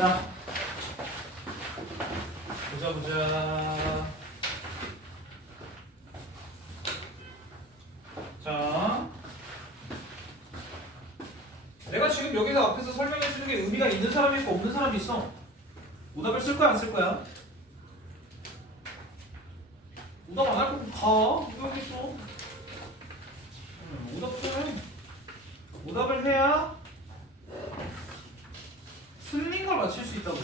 자, 보자. 자, 내가 지금 여기서 앞에서 설명해 주는 게 의미가 있는 사람이 있고 없는 사람이 있어. 오답을 쓸 거야 안 쓸 거야? 오답 안 할 거면 가. 여기 있어. 오답도 해. 오답을 해야 틀린 걸 맞출 수 있다고.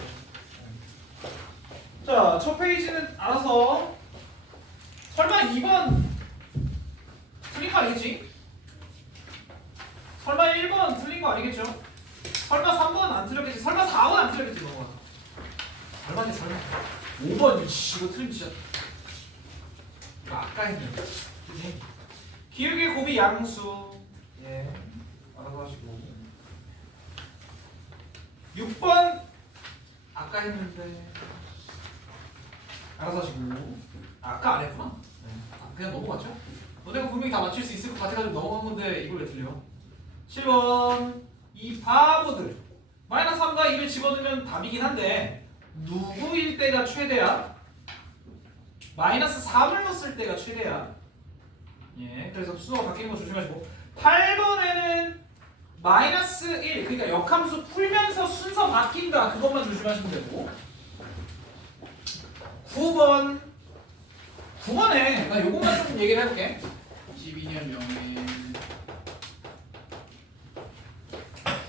자, 첫 페이지는 알아서. 설마 2번 틀린 거 아니겠지? 설마 1번 틀린 거 아니겠죠? 설마 3번 안 틀렸겠지? 설마 4번 안 틀렸겠지? 뭐. 설마지 설마. 5번 이거 틀린 진짜. 이거 아까 했는데. 그치? 기울기 곱이 양수. 예. 알아서 하시고. 6번 아까 했는데. 알아서 하시고. 아까 안 했구나. 네. 그냥 넘어갔죠? 너네가 분명히 다 맞출 수 있을 것 같아가지고 넘어간 건데 이걸 왜 틀려? 7번 이 바보들 마이너스 3과 2를 집어넣으면 답이긴 한데 누구일 때가 최대야? 마이너스 3을 넣었을 때가 최대야. 예, 그래서 순서가 바뀌는 거 조심하시고 8번에는 마이너스 1 그러니까 역함수 풀면서 순서 바뀐다 그것만 조심하시면 되고 9번에 나 요것만 좀 얘기를 해볼게. 22년 명일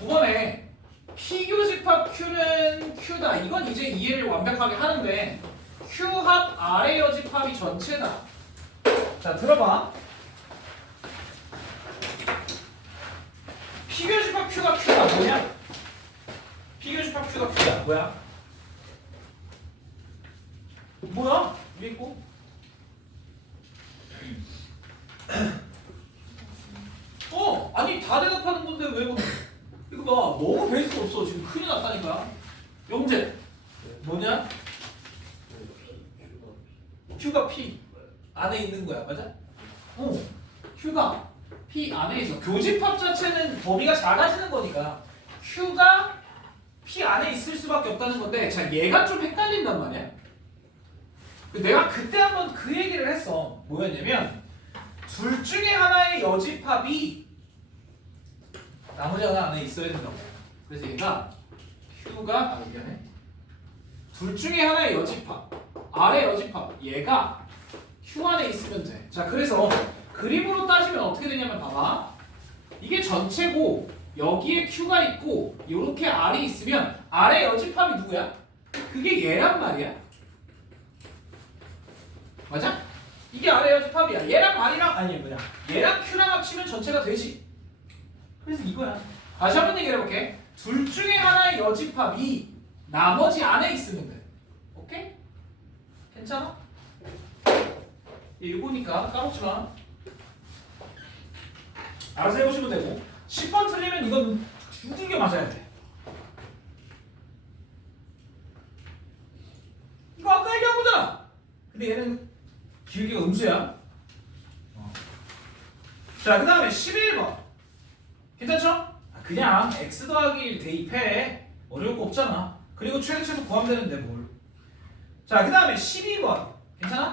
9번에 P교집합 Q는 Q다. 이건 이제 이해를 완벽하게 하는데 Q합 아래 여집합이 전체다. 자 들어봐. P교집합 Q가 Q다 뭐냐? P교집합 Q가 Q다 뭐야? 위에 있고 아니 다 대답하는 건데 왜 뭐 이거 봐 너무 베이스가 없어 지금 큰일 났다니까. 영재 뭐냐? Q가 P 안에 있는 거야 맞아? Q가 P 안에 있어. 교집합 자체는 범위가 작아지는 거니까 Q가 P 안에 있을 수밖에 없다는 건데 자 얘가 좀 헷갈린단 말이야. 내가 그때 한번 그 얘기를 했어. 뭐였냐면 둘 중에 하나의 여집합이 나머지 하나 안에 있어야 된다고. 그래서 얘가 Q가 미안해. 둘 중에 하나의 여집합 아래 여집합 얘가 Q 안에 있으면 돼. 자 그래서 그림으로 따지면 어떻게 되냐면 봐봐. 이게 전체고 여기에 Q가 있고 이렇게 R이 있으면 아래 여집합이 누구야? 그게 얘란 말이야. 맞아? 이게 아래 여집합이야. 얘랑 R이랑 아니 뭐냐 얘랑 Q랑 합치면 전체가 되지. 그래서 이거야. 다시 한번 얘기를 해볼게. 둘 중에 하나의 여집합이 나머지 안에 있으면 돼. 오케이? 괜찮아? 이거니까 까먹지 마. 알아서 해보시면 되고 10번 틀리면 이건 두들겨 맞아야 돼. 이거 아까 얘기한 거잖아. 근데 얘는 기울기가 음수야. 자, 그 다음에 11번. 괜찮죠? 그냥 x 더하기 1 대입해. 어려울 거 없잖아. 그리고 최대치에서 구하면 되는데 뭘. 자, 그 다음에 12번. 괜찮아?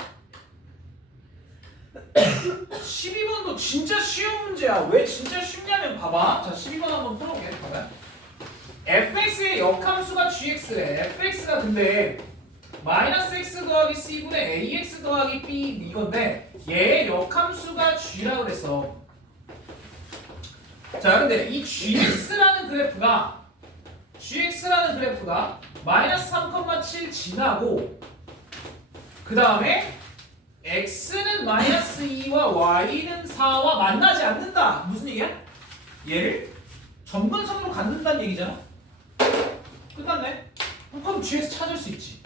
12번도 진짜 쉬운 문제야. 왜 진짜 쉽냐면 봐봐. 자, 12번 한번 풀어볼게. 봐봐. fx의 역함수가 gx래. fx가 근데 마이너스 x 더하기 c분의 ax 더하기 b 이건데 얘의 역함수가 g라고 그랬어. 자 근데 이 gx라는 그래프가 마이너스 3,7 지나고 그 다음에 x는 마이너스 2와 y는 4와 만나지 않는다. 무슨 얘기야? 얘를 점근선으로 갖는다는 얘기잖아. 끝났네. 그럼 gx 찾을 수 있지.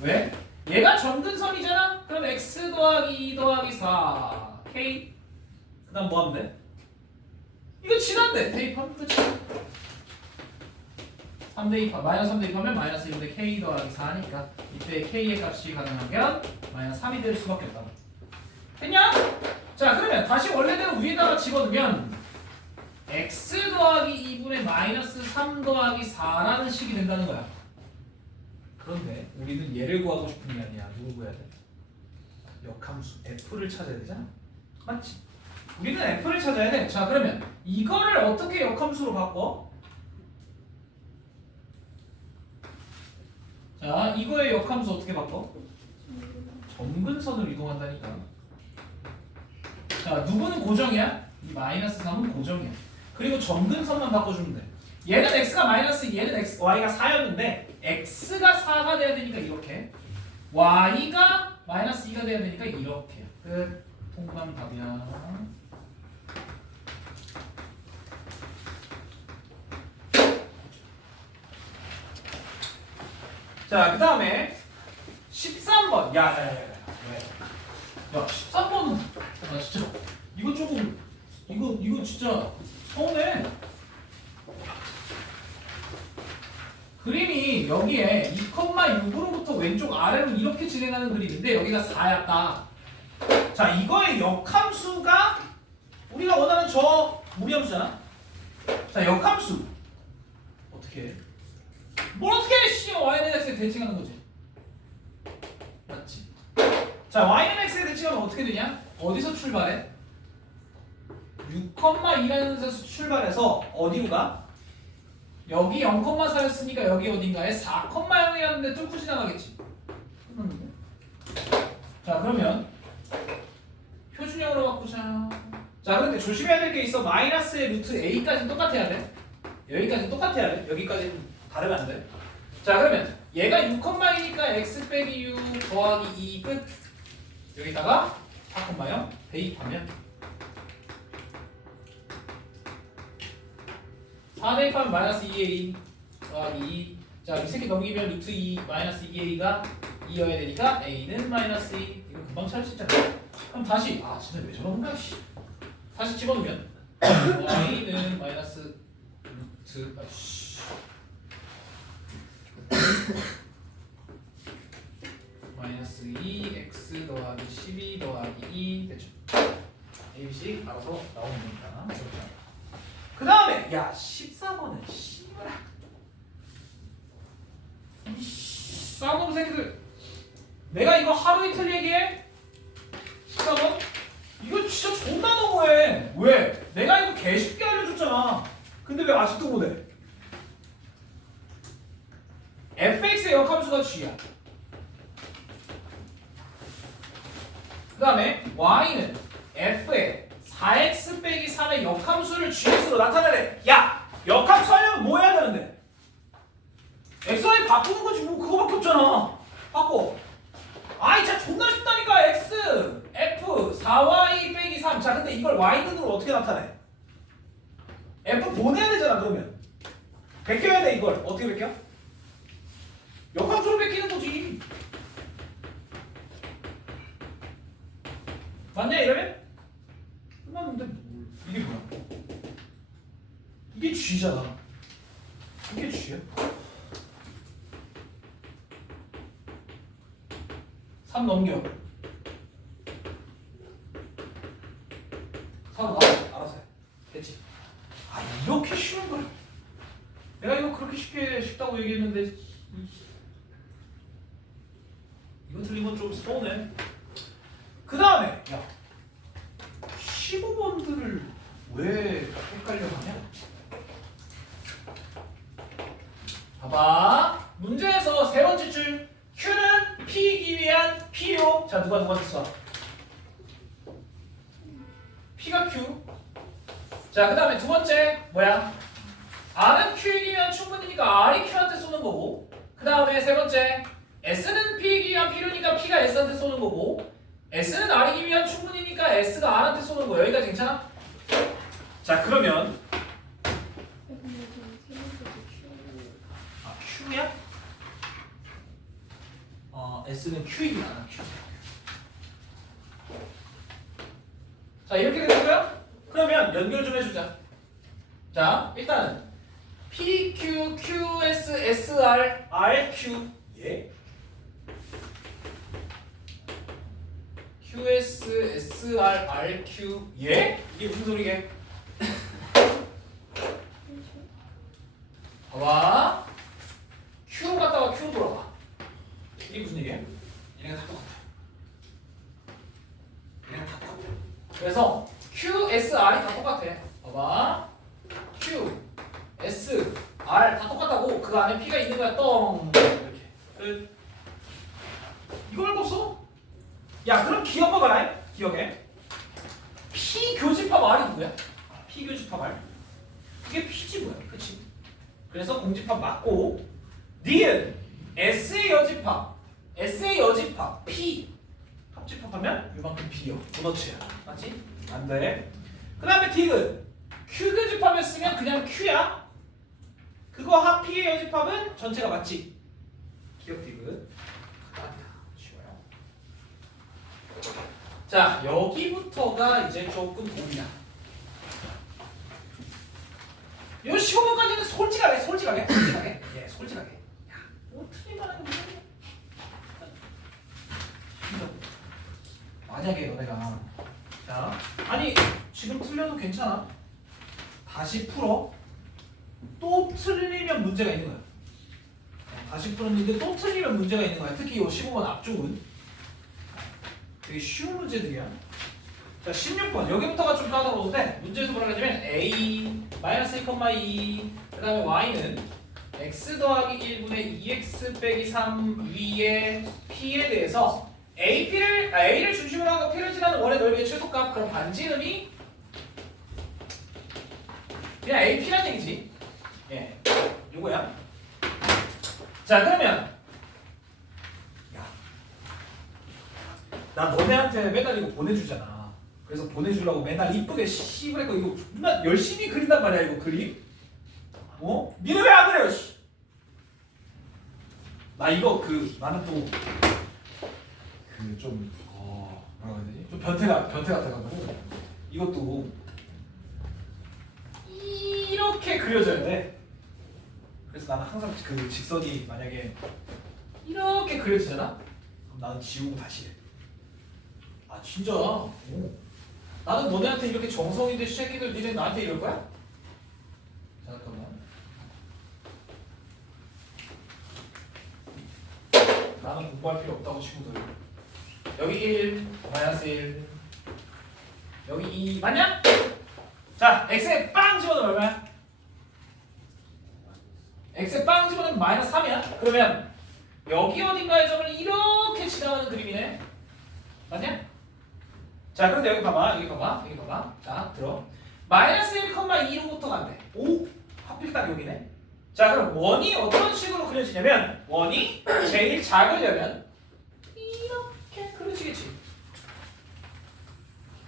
왜? 얘가 점근선이잖아? 그럼 x 더하기 2 더하기 4 k 그 다음 뭐 하면 돼? 이거 지난데 대입하면 끝이 3 대입하 마이너스 3 대입하면 마이너스 1분의 k 더하기 4니까 이때 k의 값이 가능하면 마이너스 3이 될 수밖에 없다. 됐냐? 자 그러면 다시 원래대로 위에다가 집어넣으면 x 더하기 2분의 마이너스 3 더하기 4라는 식이 된다는 거야. 그런데 우리는 얘를 구하고 싶은 게 아니야. 누구 구해야 돼? 역함수 f를 찾아야 되잖아. 맞지? 우리는 f를 찾아야 돼. 자, 그러면 이거를 어떻게 역함수로 바꿔? 자, 이거의 역함수 어떻게 바꿔? 점근선을 이동한다니까. 자, 누구는 고정이야? 이 마이너스 3은 고정이야. 그리고 점근선만 바꿔주면 돼. 얘는 x가 마이너스, 얘는 x, y가 4였는데 x가 4가 돼야 되니까 이렇게, y가 마이너스 2가 돼야 되니까 이렇게. 끝. 통관 답이야. 자, 그 다음에 13번. 야, 왜? 야, 13번은 나 진짜 이거 조금 이거 진짜 서운해. 그림이 여기에 2,6으로부터 왼쪽 아래로 이렇게 진행하는 그림인데 여기가 4였다. 자, 이거의 역함수가 우리가 원하는 저 무리함수잖아. 자, 역함수 어떻게 해? 뭘 어떻게 해? 씨, y는 x에 대칭하는 거지. 맞지? 자, y는 x에 대칭하면 어떻게 되냐? 어디서 출발해? 6,2라는 데서 출발해서 어디로 가? 여기 0,4였으니까 여기 어딘가에 4,0이라는 데 뚫고 지나가겠지. 자, 그러면 표준형으로 바꾸자. 자, 그런데 조심해야 될 게 있어. 마이너스의 루트 a까지는 똑같아야 돼. 여기까지는 똑같아야 돼. 여기까지는 다르면 안 돼. 자, 그러면 얘가 6,2니까 x 빼기 6 더하기 2 끝. 여기다가 4,0 대입하면 4 대입하면 마이너스 2a 더하기 2. 자, 이 새끼 넘기면 루트 2 마이너스 2a가 2여야 되니까 a는 마이너스 2. 이거 금방 찾을 수 있잖아. 그럼 다시, 아 진짜 왜 저러는 거야, 씨. 다시 집어넣으면 y는 마이너스 루트, 마이너스 2x 더하기 12 더하기 2 됐죠. ABC 알아서 나오는 거니까. 그 다음에 야 14번은 씨발 이 쌍놈 새끼들, 내가 이거 하루 이틀 얘기해? 14번? 이거 진짜 존나 너무해. 왜? 내가 이거 개쉽게 알려줬잖아. 근데 왜 아직도 못해? fx의 역함수가 g야. 그 다음에 y는 f의 4x 빼기 3의 역함수를 gx로 나타내래. 야! 역함수 하려면 뭐 해야 되는데? x, y 바꾸는 거지 뭐. 그거밖에 없잖아. 바꿔. 아이 진짜 존나 쉽다니까. x, f, 4y 빼기 3. 자, 근데 이걸 y는으로 어떻게 나타내? f 보내야 되잖아. 그러면 베껴야 돼. 이걸 어떻게 베껴? 역함수로 베끼는 거지. 맞냐 이러면? 끝났는데 이게 뭐야? 이게 G잖아. 이게 G야? 3 넘겨. 3 알아서 해. 됐지? 아, 이렇게 쉬운 거야. 내가 이거 그렇게 쉽다고 얘기했는데 이거 틀리면 좀 서운해. 그 다음에 야 15번들을 왜 헷갈려 하냐? 봐봐. 문제에서 세 번째 줄 Q는 P이기 위한 필요. 자, 누가 됐어? P가 Q. 자, 그 다음에 두 번째 뭐야? R은 Q이기 위한 충분이니까 R이 Q한테 쏘는 거고, 그 다음에 세 번째 S는 P이기 위한 필요니까 P가 S한테 쏘는 거고, S는 R이기 위한 충분이니까 S가 R한테 쏘는 거. 여기까지 괜찮아? 자, 그러면 아, Q야? S는 Q이긴 하나. Q. 자, 이렇게 되고요. 그러면 연결 좀 해주자. 자, 일단은 PQ, QS, SR, RQ. 예? QS, SR, RQ. 예? 이게 무슨 소리게? 봐봐. Q로 갔다가 Q로 돌아가. 이게 무슨 얘기야? 얘네가 다 똑같아. 얘네가 다 똑같아. 그래서 Q, S, R이 다 똑같아. 봐봐. Q, S, R 다 똑같다고. 그 안에 P가 있는 거야. 똥. 이렇게. 끝. 이거 말고 없어? 야, 그럼 기억해봐라. 기억해. P 교집합 R이 누구야? P 교집합 R. 그게 P지 뭐야? 그치? 그래서 공집합 맞고 니은 S의 여집합 S의 여집합 P 합집합하면 이만큼 B요. 도너츠야. 맞지? 안 돼. 그 다음에 D은 Q 교집합이었으면 그냥 Q야. 그거 합 P의 여집합은 전체가 맞지? 기억 D은. 쉬워요. 자, 여기부터가 이제 조금 고민이야. 요 15분까지는 솔직하게. 예, 솔직하게. 야, 뭐 틀리다는 게 만약에 너네가 자, 아니 지금 틀려도 괜찮아. 다시 풀어. 또 틀리면 문제가 있는 거야. 다시 풀었는데 또 틀리면 문제가 있는 거야. 특히 요 15번 앞쪽은 되게 쉬운 문제들이야. 자, 16번 여기부터가 좀 까다로운데 문제에서 뭐라 하냐면 a 마이너스 1,2 그 다음에 y는 x 더하기 1분의 2x 빼기 3 위에 p에 대해서 a를 중심으로 하고 p를 지나는 원의 넓이의 최소값. 그럼 반지 이름이 그냥 ap란 얘기지. 예, 요거야. 자, 그러면 나 너네한테 맨날 이거 보내주잖아. 그래서 보내주려고 맨날 이쁘게 씹을 했고 이거 존나 열심히 그린단 말이야. 이거 그림. 어? 니네 왜 안 그래요? 씨. 나 이거 나는 또 좀 뭐라고 해야 되지? 좀 변태 같아가지고 이것도 이렇게 그려져야 돼. 그래서 나는 항상 그 직선이 만약에 이렇게 그려지잖아? 그럼 나는 지우고 다시 해. 아 진짜? 오. 나는 너네한테 이렇게 정성인데 새끼들 니네 나한테 이럴 거야? 잠깐만. 나는 공부할 필요 없다고 친구들. 여기 1, 마이너스 1 여기 2 맞냐? 자, x에 빵 집어넣으면 얼마야? x에 빵 집어넣으면 마이너스 3이야. 그러면 여기 어딘가의 점을 이렇게 지나가는 그림이네. 맞냐? 자, 그런데 여기 봐봐. 자, 들어. 마이너스 1,2로부터 간대. 오, 하필 딱 여기네. 자, 그럼 원이 어떤 식으로 그려지냐면 원이 제일 작으려면 이렇게 그려지겠지.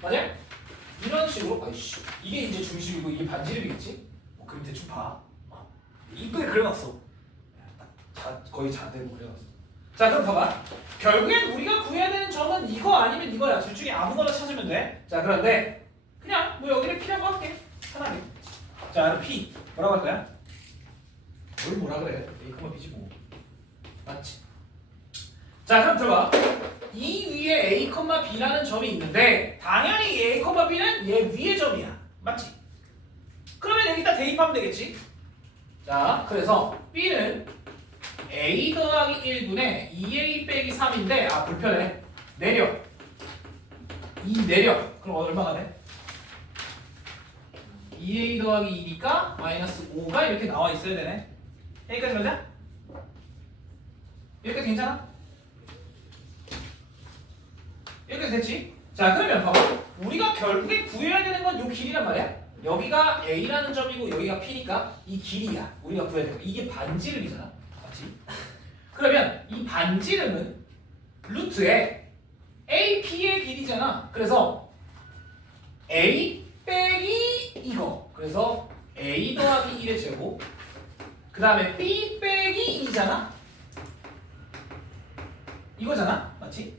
맞아? 이런 식으로. 아이씨, 이게 이제 중심이고 이게 반지름이겠지? 그럼 대충 봐. 이쁘게 그려놨어. 거의 자대로 그려놨어. 자, 그럼 봐봐. 결국엔 우리가 구해야 되는 점은 이거 아니면 이거야. 둘 중에 아무거나 찾으면 돼. 자, 그런데 그냥 뭐 여기를 P라고 할게. 편하게. 자, 그럼 P 뭐라고 할 거야? 뭘 뭐라 그래? A, B지 뭐. 맞지? 자, 그럼 들어봐. 이 위에 A, B라는 점이 있는데 당연히 A, B는 얘 위의 점이야. 맞지? 그러면 여기다 대입하면 되겠지? 자, 그래서 B는 A 더하기 1분의 2A 빼기 3인데 아 불편해. 내려. 2 내려. 그럼 얼마가 돼? 2A 더하기 2니까 마이너스 5가 이렇게 나와 있어야 되네. 여기까지 가자. 여기까지 괜찮아? 여기까지 됐지? 자, 그러면 봐봐. 우리가 결국에 구해야 되는 건 요 길이란 말이야. 여기가 A라는 점이고 여기가 P니까 이 길이야. 우리가 구해야 되는 거. 이게 반지름이잖아. 맞지? 그러면 이 반지름은 루트에 AP의 길이잖아. 그래서 A 빼기 이거. 그래서 A 더하기 1의 제곱. 그 다음에 B 빼기 2잖아. 이거잖아. 맞지?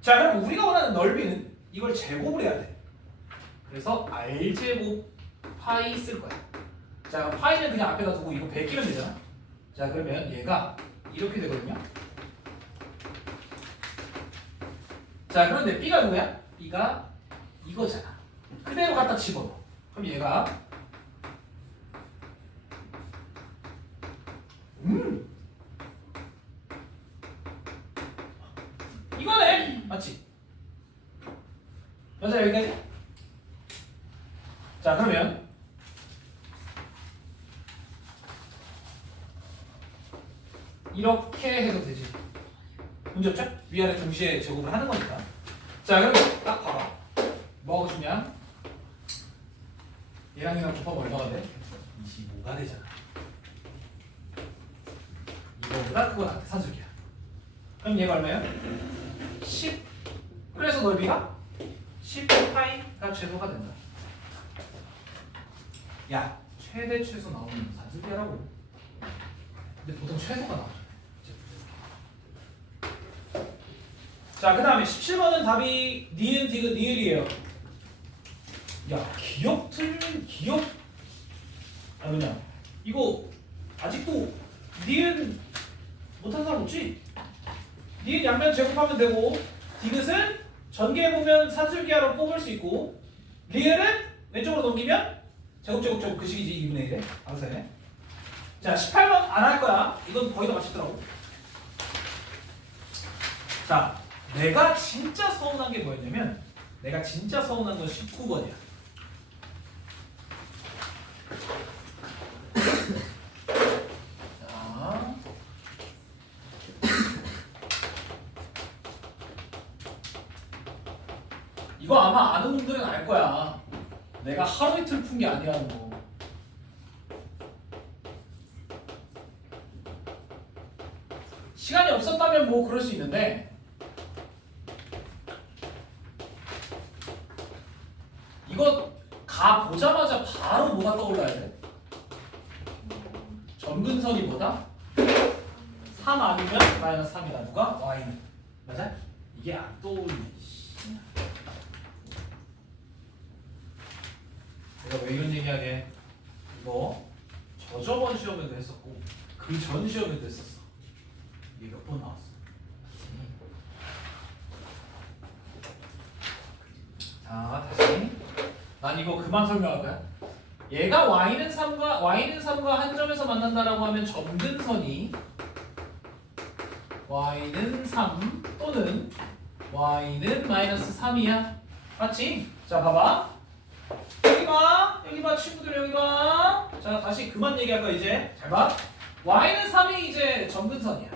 자, 그럼 우리가 원하는 넓이는 이걸 제곱을 해야 돼. 그래서 R제곱 파이 쓸 거야. 자, 파이는 그냥 앞에다 두고 이거 베끼면 되잖아. 자, 그러면 얘가 이렇게 되거든요. 자, 그런데 B가 누구야? B가 이거잖아. 그대로 갖다 집어넣어. 그럼 얘가 이거네. 맞지? 맞아 여기까지? 자 그러면 이렇게 해도 되지. 문제 없죠? 위아래 동시에 제곱을 하는 거니까. 자 그러면 딱 봐봐. 뭐하고 싶냐? 얘랑 얘랑 곱하면 얼마가 돼? 25가 되잖아. 이거보다 그거 나한테 산술기야. 그럼 얘가 얼마야? 10. 그래서 넓이가 10파이가 최소가 된다. 야, 최대 최소 나오면 산술기라고. 근데 보통 최소가 나오잖아. 자, 그 다음에 17번은 답이 니은, 디귿, 니을이에요. 야, 기억 틀린 기억. 아, 뭐냐. 이거 아직도 니은 못한 사람 없지? 니은 양면 제곱하면 되고, 디귿은 전개해보면 산술기하로 뽑을 수 있고, 리을은 왼쪽으로 넘기면 제곱 그 식이지. 2분의 1에. 알아서 해. 자, 18번 안 할 거야. 이건 거의 다 맞췄더라고. 자, 내가 진짜 서운한 게 뭐였냐면, 내가 진짜 서운한 건 19번이야. 자, 이거 아마 아는 분들은 알 거야. 내가 하루 이틀 푼 게 아니라는 거. 시간이 없었다면 뭐 그럴 수 있는데, 이거 가 보자마자 바로 뭐가 떠올라야 돼? 점근선이 뭐다? 3 아니면 마이너스 3이다. 누가? y는. 맞아? 이게 안 떠올리네. 내가 왜 이런 얘기하게? 이거 저번 시험에도 했었고 그 전 시험에도 했었어. 이게 몇 번 나왔어? 자, 다시. 난 이거 그만 설명할 거야. 얘가 y는 3과 한 점에서 만난다라고 하면 점근선이 y는 3 또는 y는 마이너스 3이야. 맞지? 자, 봐봐. 여기 봐, 친구들 여기 봐. 자, 다시 그만 얘기할 거야 이제. 잘 봐. y는 3이 이제 점근선이야.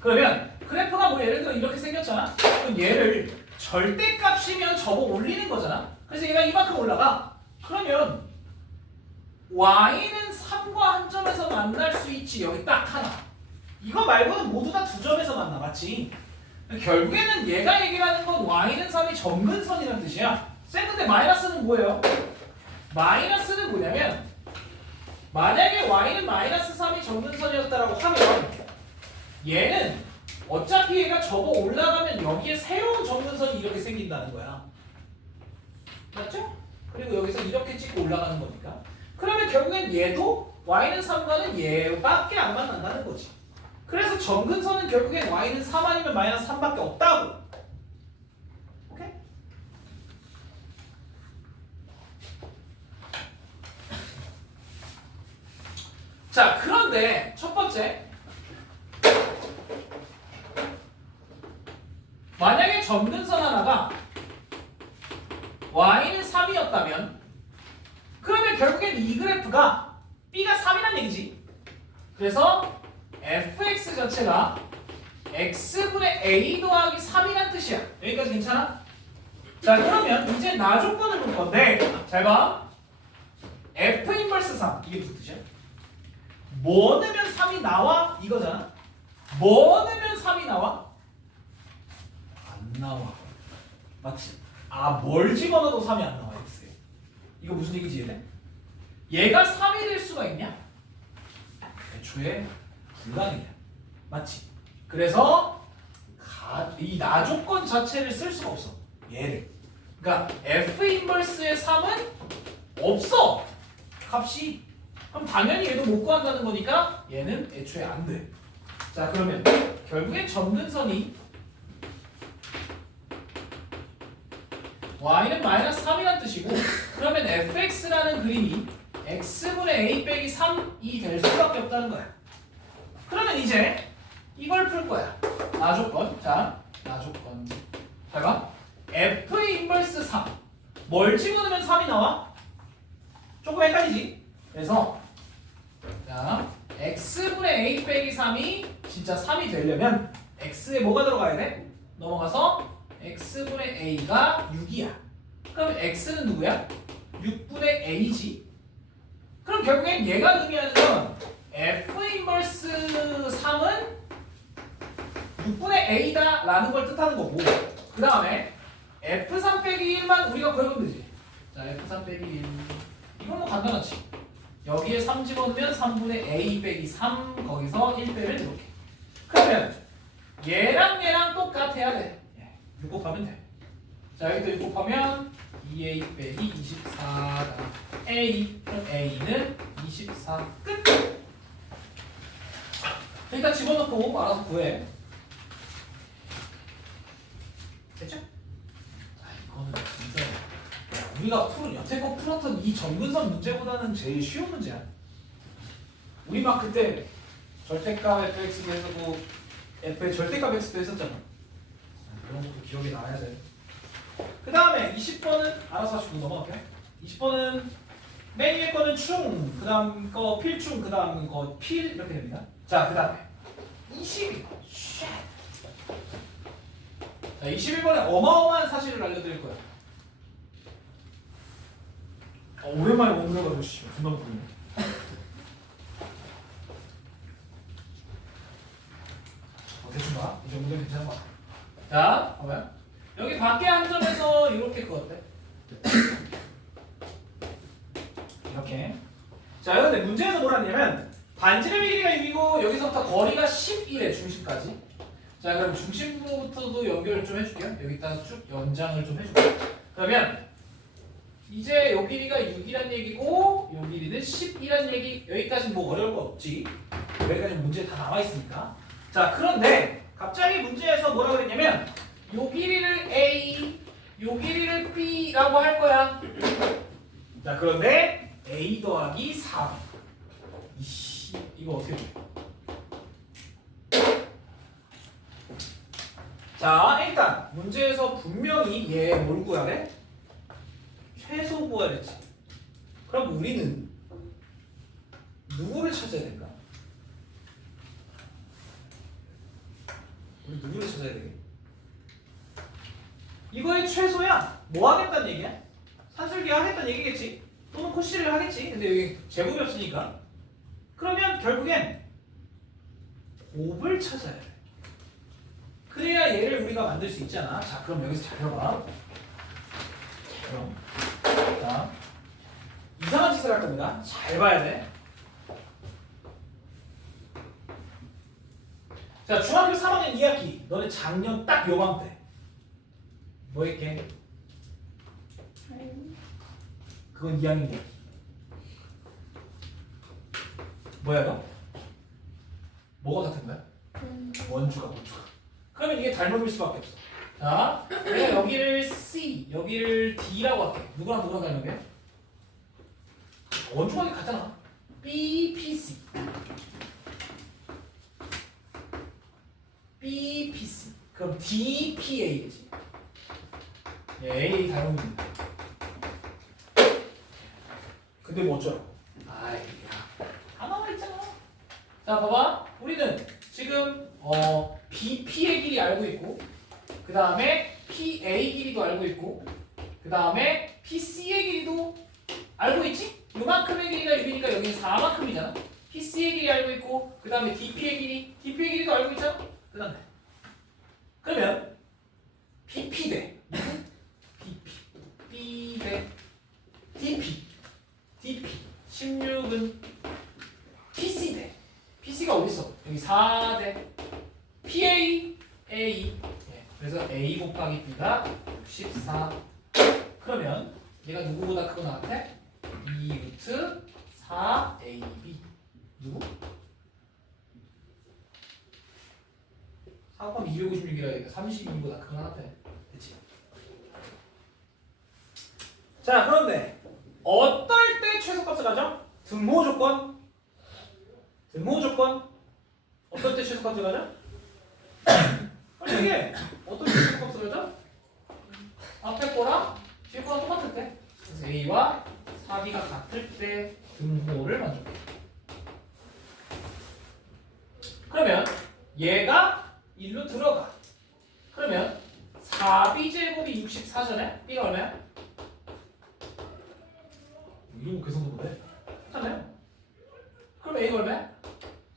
그러면 그래프가 뭐 예를 들어 이렇게 생겼잖아. 그럼 얘를 절대값이면 접어 올리는 거잖아. 그래서 얘가 이만큼 올라가. 그러면 y는 3과 한 점에서 만날 수 있지. 여기 딱 하나. 이거 말고는 모두 다 두 점에서 만나. 맞지? 결국에는 얘가 얘기하는 건 y는 3이 점근선이라는 뜻이야. 쌤 근데 마이너스는 뭐예요? 마이너스는 뭐냐면 만약에 y는 마이너스 3이 점근선이었다라고 하면 얘는 어차피 얘가 접어 올라가면 여기에 새로운 점근선이 이렇게 생긴다는 거야. 맞죠? 그리고 여기서 이렇게 찍고 올라가는 거니까. 그러면 결국엔 얘도 y는 3과는 얘밖에 안 만난다는 거지. 그래서 점근선은 결국엔 y는 3 아니면 마이너스 3밖에 없다고. 오케이? 자, 그런데 첫 번째 만약에 점근선 하나가 y는 3이었다면 그러면 결국엔 이 그래프가 b가 3이란 얘기지. 그래서 fx 자체가 x분의 a 더하기 3이란 뜻이야. 여기까지 괜찮아? 자, 그러면 이제 나 조건을 볼 건데 잘 봐. f 인버스 3 이게 무슨 뜻이야? 뭐 넣으면 3이 나와? 이거잖아. 뭐 넣으면 3이 나와? 안 나와. 맞지? 아, 뭘 집어넣어도 3이 안 나와. X에. 이거 무슨 얘기지 얘네? 얘가 3이 될 수가 있냐? 애초에 불가능이야. 맞지? 그래서 이 나조건 자체를 쓸 수가 없어. 얘를. 그러니까 F 인버스의 3은 없어. 값이. 그럼 당연히 얘도 못 구한다는 거니까 얘는 애초에 안 돼. 자, 그러면 결국엔 점근선이 y는 마이너스 3이란 뜻이고 그러면 fx라는 그림이 x분의 a 빼기 3이 될 수밖에 없다는 거야. 그러면 이제 이걸 풀 거야. 나 조건. 자, 나 조건. 잘 봐. F의 인버스 3. 뭘 집어넣으면 3이 나와? 조금 헷갈리지? 그래서 자, x분의 a 빼기 3이 진짜 3이 되려면 x에 뭐가 들어가야 돼? 넘어가서 x분의 a가 6이야. 그럼 x는 누구야? 6분의 a지. 그럼 결국엔 얘가 의미하는 건 f 인버스 3은 6분의 a다 라는 걸 뜻하는 거고, 그 다음에 f3 빼기 1만 우리가 구해보면 되지. 자, f3 빼기 1 이건 뭐 간단하지. 여기에 3 집어넣으면 3분의 a 빼기 3 거기서 1 빼면 이렇게. 그러면 얘랑 똑같아야 돼. 6 곱하면 돼. 자, 여기도 6 곱하면 2a 빼기 24다. a 그럼 a는 24 끝. 일단 집어넣고 알아서 구해. 됐죠? 자, 이거는 진짜 우리가 여태껏 풀었던 이 정근선 문제보다는 제일 쉬운 문제야. 우리 막 그때 절대값 fx도 했었고 f의 절대값 x도 했었잖아. 그런 것도 기억이 나야 돼. 그 다음에 20번은 알아서 하시고 넘어갈게요. 20번은 맨 위에 거는 충, 그 다음 거 필충, 그 다음 거 필 이렇게 됩니다. 자, 그 다음에 22번. 자, 21번에 어마어마한 사실을 알려드릴 거야. 오랜만에 원그려가지고 씨, 금방 보이네. 대충 봐. 이 정도면 괜찮은 거 같아. 자, 봐봐요. 여기 밖에 한 점에서 이렇게 그었대. 이렇게. 자, 근데 문제에서 뭐라 했냐면 반지름의 길이가 6이고 여기서부터 거리가 11에 중심까지. 자, 그럼 중심부부터도 연결을 좀 해줄게요. 여기다가 쭉 연장을 좀 해줄게요. 그러면 이제 요 길이가 6이란 얘기고 요 길이는 10이란 얘기. 여기까지는 뭐 어려울 거 없지. 여기까지 문제 다 나와 있으니까. 자, 그런데 갑자기 문제에서 뭐라고 그랬냐면 요 길이를 A, 요 길이를 B라고 할 거야. 자, 그런데 A 더하기 3. 이씨, 이거 어떻게 돼? 자, 일단 문제에서 분명히 얘 뭘 구하래? 최소 구하랬지. 그럼 우리는 누구를 찾아야 될까? 우리 누구를 찾아야 되게? 이거의 최소야. 뭐 하겠다는 얘기야? 산술기 하겠다는 얘기겠지. 또는 코시를 하겠지. 근데 여기 제곱이 없으니까. 그러면 결국엔 곱을 찾아야 돼. 그래야 얘를 우리가 만들 수 있잖아. 자, 그럼 여기서 잘 해봐. 그럼 자, 이상한 짓을 할 겁니다. 잘 봐야 돼. 자, 중학교 3학년 2학기 너네 작년 딱 요맘때 뭐 했게? 그건 2학년 뭐야 너? 뭐가 같은 거야? 원주가. 그러면 이게 닮음일 수밖에 없어. 자, 내가 여기를 C, 여기를 D라고 할게. 누구랑 닮음이야? 원주가 같잖아. B, P, C. B, P, C. 그럼 D, P, A겠지. A 닮음입니다. 근데 뭐 어쩌라고? 아이, 야, 하나만 있잖아. 자, 봐봐. 우리는 지금 B, P의 길이 알고 있고, 그 다음에 P, A 길이도 알고 있고, 그 다음에 P, C의 길이도 알고 있지? 요만큼의 길이가 6이니까 여기는 4만큼이잖아. P, C의 길이 알고 있고, 그 다음에 D, P의 길이도 알고 있잖아. 끝났네. 그러면 BP 대 BP 대 DP 16은 PC 대 PC가 어디 있어? 여기 4 대 PA A. 그래서 A 곱하기 B가 64. 그러면 얘가 누구보다 크고 나한테 2 루트 4 AB. 누구? 4 곱하기 256이라 32보다 크고 나한테. 됐지? 자, 그런데 어떨 때 최소값을 하죠? 등호 조건. 어떨 때 최소값 들어가죠? 빨리 얘기해. 어떨 때 최소값 들어가죠? 앞에 거랑 뒤에 거랑 똑같을 때. 그래서 A와 4B가 같을 때 등호를 만족해. 그러면 얘가 1로 들어가. 그러면 4B 제곱이 64잖아요? B가 얼마야? 이거 계산도 못해? 하잖아요. 그럼 A가 얼마야?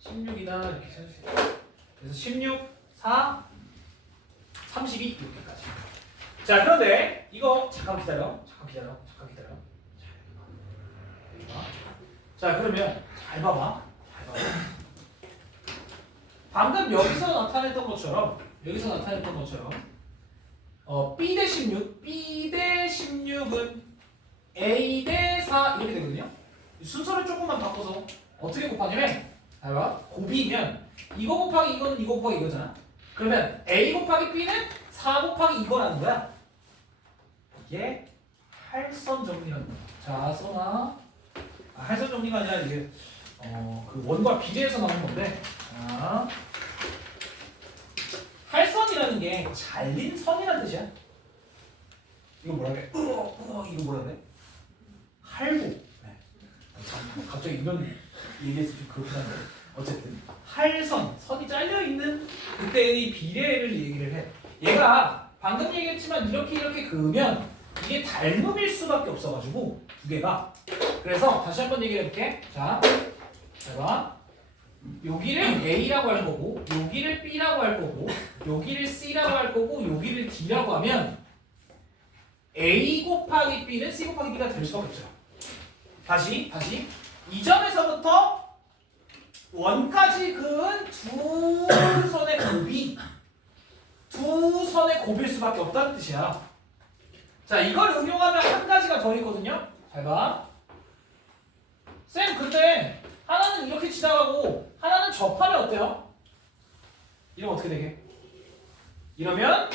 16이다 이렇게 세주세요. 그래서 16, 4, 32 이렇게까지. 자 그런데 이거 잠깐 기다려. 자 그러면 잘 봐봐. 방금 여기서 나타냈던 것처럼 B 대 16, B 대 16은 A 대 4 이렇게 되거든요. 순서를 조금만 바꿔서 어떻게 곱하냐면 봐봐. 곱이면 이거 곱하기 이거는 이거 곱하기 이거잖아. 그러면 A 곱하기 B는 4 곱하기 이거라는 거야. 이게 할선 정리라는 거야. 자 써놔. 할선 정리가 아니라 이게 그 원과 비례해서 나오는 건데 할선이라는 게 잘린 선이라는 뜻이야. 이거 뭐라 그래? 이거 뭐라 그래? 할구. 네. 갑자기 이런 얘기해서 좀 그렇긴 한데 어쨌든 할선, 선이 잘려 있는 그때의 비례를 얘기를 해. 얘가 방금 얘기했지만 이렇게 그으면 이게 닮음일 수밖에 없어가지고 두 개가. 그래서 다시 한번 얘기를 해볼게. 자, 봐. 여기를 A라고 할 거고, 여기를 B라고 할 거고, 여기를 C라고 할 거고, 여기를 D라고 하면 A 곱하기 B는 C 곱하기 B가 될 수밖에 없어요. 다시 이 점에서부터 원까지 그은 두 선의 곱일 수밖에 없다는 뜻이야. 자, 이걸 응용하면 한 가지가 더 있거든요. 잘 봐. 쌤, 근데 하나는 이렇게 지나가고 하나는 접하면 어때요? 이러면 어떻게 되게? 이러면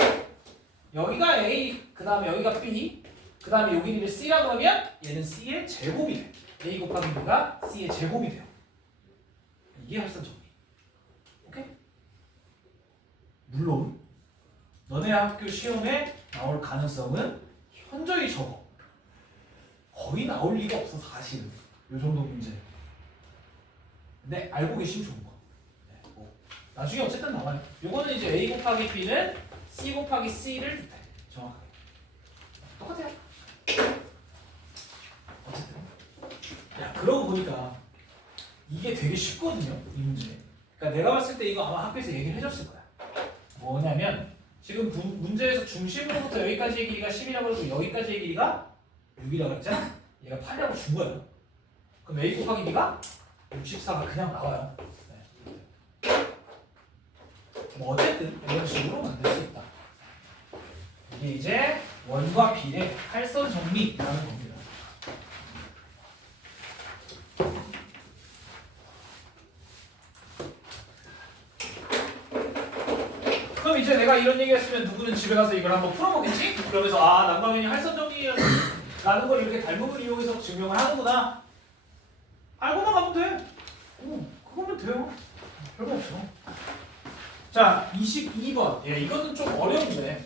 여기가 A, 그 다음에 여기가 B, 그 다음에 여기를 C라고 하면 얘는 C의 제곱이 돼. A 곱하기 B가 C의 제곱이 돼요. 이게 할선 정리. 오케이? 물론 너네 학교 시험에 나올 가능성은 현저히 적어. 거의 나올 리가 없어 사실은. 요 정도 문제. 근데 알고 계시면 좋은 거. 네, 나중에 어쨌든 나와요. 요거는 이제 A 곱하기 B는 C 곱하기 C를 뜻해. 정확하게. 똑같아요. 어쨌든. 야, 그러고 보니까 이게 되게 쉽거든요. 이 문제. 그러니까 내가 봤을 때 이거 아마 학교에서 얘기를 해줬을 거야. 뭐냐면 지금 문제에서 중심으로부터 여기까지의 길이가 10이라고 그러고 여기까지의 길이가 6이라고 했잖아. 얘가 8이라고 준 거예요. 그럼 A 곱하기 B가 64가 그냥 나와요. 네. 뭐 어쨌든 이런 식으로 만들 수 있다. 이게 이제 원과 비례 할선 정리라는 겁니다. 그럼 이제 내가 이런 얘기했으면 누구는 집에 가서 이걸 한번 풀어보겠지? 그러면서 난방면이 할선 정리라는 걸 이렇게 닮음을 이용해서 증명을 하는구나. 알고만 가면 돼. 그거면 돼요. 별거 없어. 자, 22번. 예, 이거는 좀 어려운데.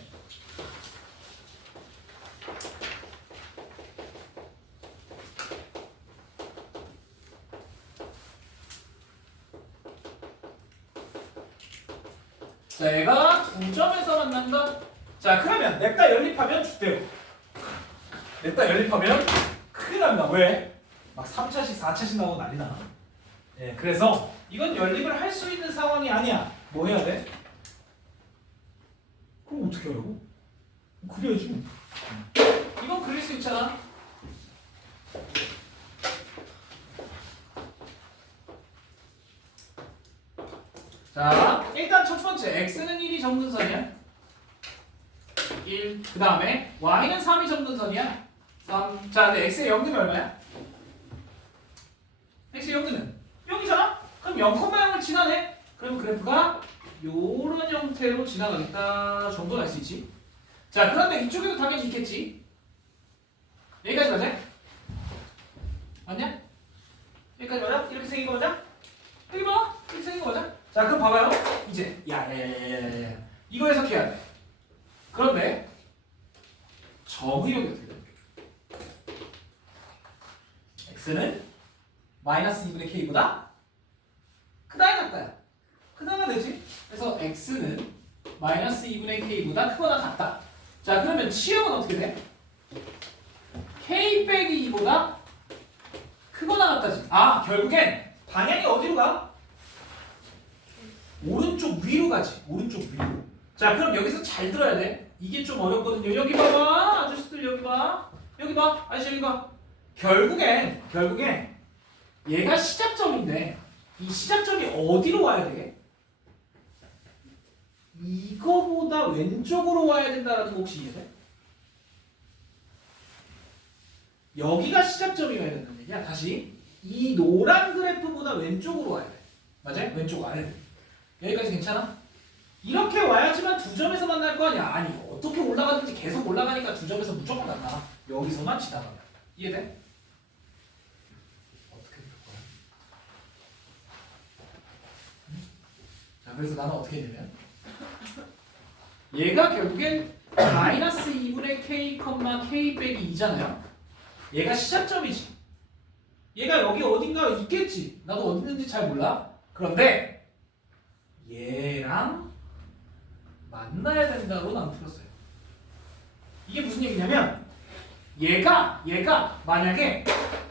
자, 얘가 2점에서 만난다. 자, 그러면 냅다 연립하면 죽대요. 냅다 연립하면 큰일 납니다. 왜? 막 3차씩 4차씩 나오고 난리나. 예, 그래서 이건 연립을 할 수 있는 상황이 아니야. 뭐 해야 돼? 그럼 어떻게 하라고? 그려야지. 이건 그릴 수 있잖아. 자, 일단 첫 번째 x는 1이 점근선이야. 1. 그 다음에 y는 3이 점근선이야. 3. 자, 근데 x의 영근이 얼마야? x의 영근은 0이잖아? 그럼 0,0을 지나네? 그럼 그래프가 요런 형태로 지나가겠다 정도는 알 수 있지. 자, 그런데 이쪽에도 당연히 있겠지. 여기까지 맞아? 맞냐? 여기까지 맞아? 이렇게 생긴 거 맞아? 여기 봐. 이렇게 생긴 거 맞아? 자 그럼 봐봐요. 이제 야야야야야야 이거 해석해야 돼. 그런데 정의역이 어떻게 돼? x는 마이너스 2분의 k보다 크다야 같다야? 크다가 되지? 그래서 x는 마이너스 2분의 k보다 크거나 같다. 자 그러면 치역은 어떻게 돼? k 빼기 2보다 크거나 같다지. 아 결국엔 방향이 어디로 가? 오른쪽 위로 가지. 오른쪽 위로. 자 그럼 여기서 잘 들어야 돼. 이게 좀 어렵거든요. 여기 봐봐. 아저씨들 여기 봐. 여기 봐. 아저씨 여기 봐. 결국엔 얘가 시작점인데 이 시작점이 어디로 와야 되게? 이거보다 왼쪽으로 와야 된다라는 거 혹시 이해돼? 여기가 시작점이어야 된다는 얘기야. 다시 이 노란 그래프보다 왼쪽으로 와야 돼. 맞아요? 왼쪽 아래. 여기까지 괜찮아? 이렇게 와야지만 두 점에서 만날 거 아니야. 아니 어떻게 올라가든지 계속 올라가니까 두 점에서 무조건 만나. 여기서만 지나가. 이해돼? 어떻게 될 거야? 자 그래서 나는 어떻게 되면 얘가 결국엔 마이너스 2분의 k, k 빼기 2잖아요. 얘가 시작점이지. 얘가 여기 어딘가 있겠지. 나도 어디 있는지 잘 몰라. 그런데 얘랑 만나야 된다고 난 풀었어요. 이게 무슨 얘기냐면 얘가 만약에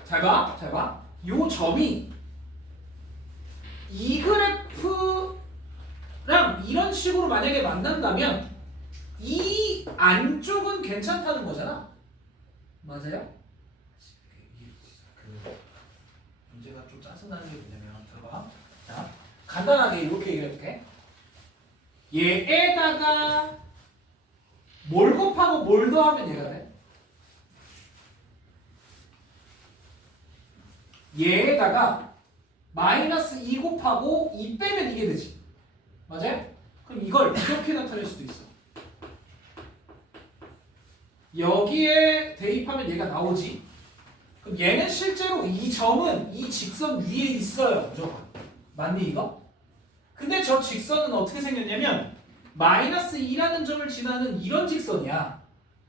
잘 봐. 요 점이 이 그래프랑 이런 식으로 만약에 만난다면 이 안쪽은 괜찮다는 거잖아. 맞아요? 그 문제가 좀 짜증나는 게 뭐냐면 들어봐. 자, 간단하게 이렇게 얘기해볼게. 얘에다가 뭘 곱하고 뭘 더하면 얘가 돼? 얘에다가 마이너스 2 곱하고 2 빼면 이게 되지. 맞아요? 그럼 이걸 이렇게 나타낼 수도 있어. 여기에 대입하면 얘가 나오지. 그럼 얘는 실제로 이 점은 이 직선 위에 있어요. 무조건. 맞니 이거? 근데 저 직선은 어떻게 생겼냐면 마이너스 2라는 점을 지나는 이런 직선이야.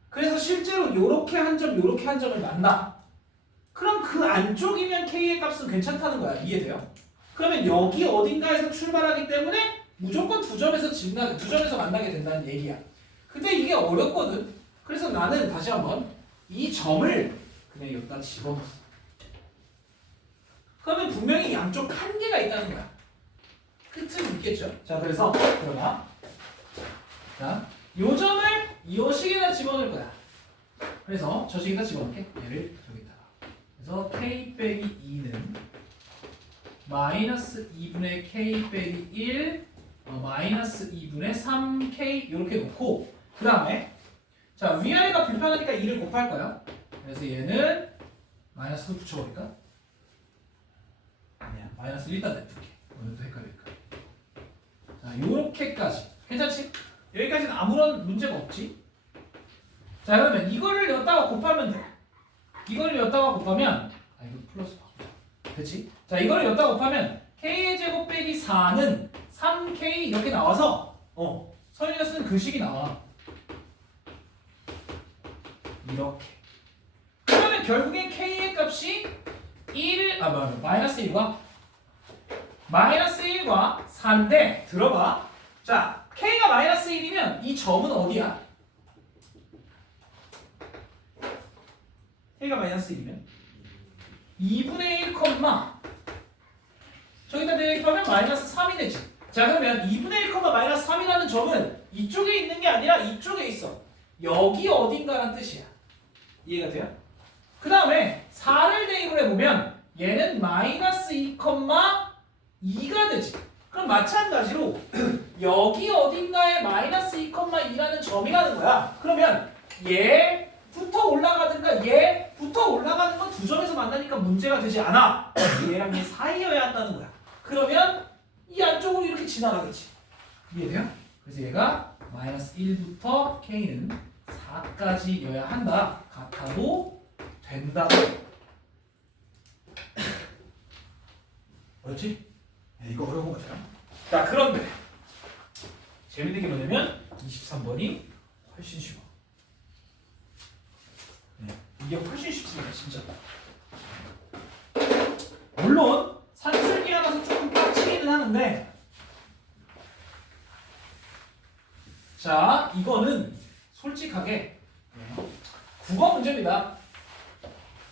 그래서 실제로 요렇게 한 점, 요렇게 한 점을 만나. 그럼 그 안쪽이면 k의 값은 괜찮다는 거야. 이해돼요? 그러면 여기 어딘가에서 출발하기 때문에 무조건 두 점에서 만나게 된다는 얘기야. 근데 이게 어렵거든. 그래서 나는 다시 한번 이 점을 그냥 여기다 집어넣었어. 그러면 분명히 양쪽 한계가 있다는 거야. 끝은 있겠죠. 자, 그래서 들어봐. 자, 요 점을 요 식에다 집어넣을 거야. 그래서 저 식에다 집어넣을게. 얘를 저기다가. 그래서 k 빼기 2는 마이너스 2분의 k 빼기 1 마이너스 2분의 3k 이렇게 놓고 그 다음에 자 위아래가 불편하니까 2를 곱할 거야. 그래서 얘는 마이너스를 붙여버릴까? 아니야. 마이너스 일단 냅둘게. 오늘도 헷갈릴까. 자 요렇게까지 괜찮지? 여기까지는 아무런 문제가 없지. 자 그러면 이거를 여기다가 곱하면 돼. 이거를 여기다가 곱하면 이거 플러스 바꾸자. 그치? 자 이거를 여기다가 곱하면 k의 제곱 빼기 4는 3k 이렇게 나와서 선이가 쓰는 그 식이 나와. 이렇게. 그러면 결국엔 k의 값이 1, 마이너스 1과 마이너스 1과 4인데 들어봐. 자 k가 마이너스 1이면 이 점은 어디야? k가 마이너스 1이면 2분의 1, 저기다 대입하면 마이너스 3이 되지. 자 그러면 2분의 1, 마이너스 3이라는 점은 이쪽에 있는 게 아니라 이쪽에 있어. 여기 어딘가란 뜻이야. 이해가 돼요? 그 다음에 4를 대입을 해보면 얘는 마이너스 2,2가 되지. 그럼 마찬가지로 여기 어딘가에 마이너스 2,2라는 점이라는 거야. 그러면 얘부터 올라가든가 얘부터 올라가는 건 두 점에서 만나니까 문제가 되지 않아. 얘랑 얘 사이여야 한다는 거야. 그러면 이 안쪽으로 이렇게 지나가겠지. 이해돼요? 그래서 얘가 마이너스 1부터 k는 4까지여야 한다. 같아도 된다고. 어렵지? 이거 어려운 거잖아. 자, 그런데 재밌는 게 뭐냐면 23번이 훨씬 쉬워. 네, 이게 훨씬 쉽습니다, 진짜. 물론 산술기하라서 조금 빡치기는 하는데, 자, 이거는 솔직하게 국어 문제입니다.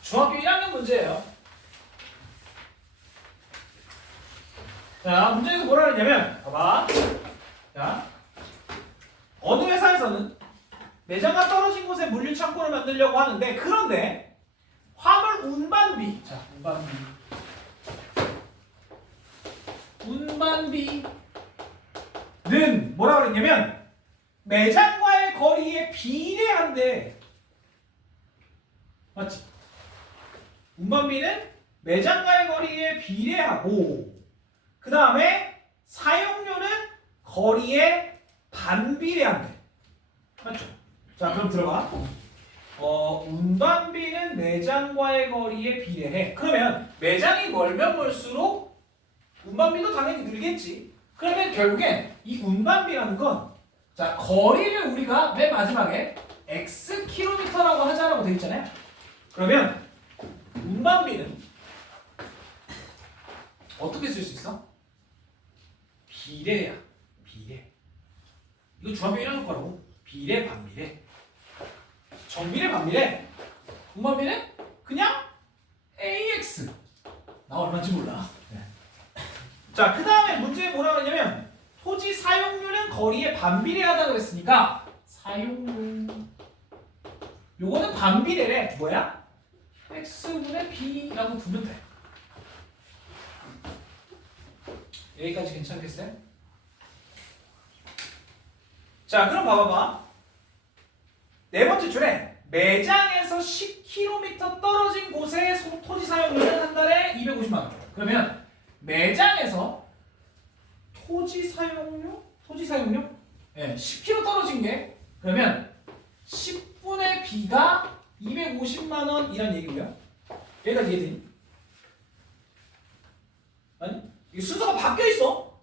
중학교 1학년 문제예요. 자, 문제에서 뭐라 그랬냐면, 봐봐. 자, 어느 회사에서는 매장과 떨어진 곳에 물류 창고를 만들려고 하는데, 그런데 화물 운반비, 자, 운반비는 뭐라 그랬냐면 매장과의 거리에 비례한데, 맞지? 운반비는 매장과의 거리에 비례하고, 그 다음에 사용료는 거리에 반비례한대. 맞죠? 자, 그럼 들어가. 운반비는 매장과의 거리에 비례해. 그러면 매장이 멀면 멀수록 운반비도 당연히 늘겠지. 그러면 결국엔 이 운반비라는 건, 자, 거리를 우리가 맨 마지막에 x 킬로미터라고 하자라고 되어 있잖아요. 그러면 운반비는 어떻게 쓸 수 있어? 비례야. 비례. 이거 중학교 1학년 거라고. 비례, 반비례. 정비례, 반비례. 운반비는 그냥 AX. 나 얼마인지 몰라. 네. 자, 그 다음에 문제에 뭐라 그러냐면 토지 사용료는 거리에 반비례하다 그랬으니까 사용료. 요거는 반비례래. 뭐야? X분의 B라고 두면 돼. 여기까지 괜찮겠어요? 자, 그럼 봐봐봐. 네 번째 줄에 매장에서 10km 떨어진 곳의 토지 사용료는 한 달에 250만 원. 그러면 매장에서 토지 사용료? 예, 10km 떨어진 게, 그러면 10분의 B가 250만 원이란 얘기고요. 여기까지 이해되니? 아니? 이 순서가 바뀌어 있어.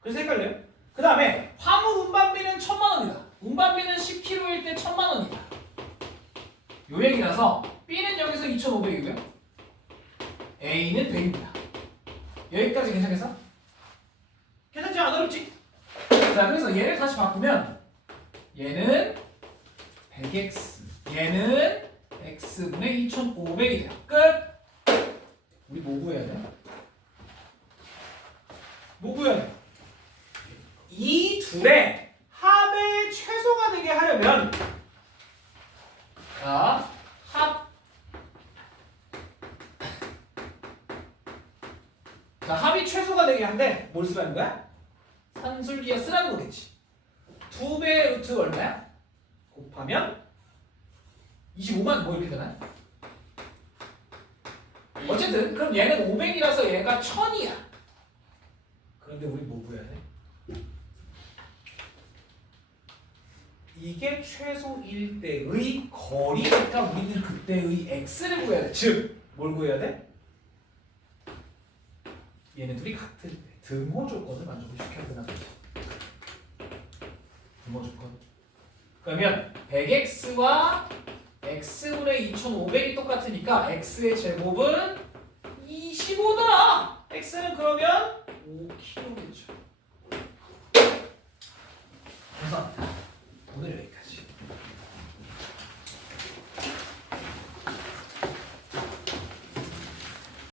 그래서 헷갈려요. 그 다음에 화물 운반비는 1,000만 원이다. 운반비는 10km일 때 1,000만 원이다. 요 얘기라서 B는 여기서 2,500이고요. A는 100입니다. 여기까지 괜찮겠어? 괜찮지? 안 어렵지? 자, 그래서 얘를 다시 바꾸면 얘는 100x, 얘는 x분의 2,500이 돼요. 끝! 우리 뭐 구해야 돼? 뭐 구해야 돼? 이 둘의 합의 최소가 되게 하려면, 자, 합이 최소가 되게 한데 뭘 쓰라는 거야? 산술기하 쓰라는 거겠지. 2배의 루트 얼마야? 곱하면 25만 뭐 이렇게 되나? 어쨌든 그럼 얘는 500이라서 얘가 1000이야. 그런데 우리 뭐 구해야 돼? 이게 최소일 때의 거리니까 우리는 그때의 x를 구해야 돼. 즉, 뭘 구해야 돼? 얘네 둘이 같을 때 등호 조건을 만족을 시켜야 되나 보죠. 등호 조건. 그러면 100x와 x분의 2500이 똑같으니까 x의 제곱은 25더라. x는 그러면 5kg겠죠. 감사합니다. 오늘 여기까지.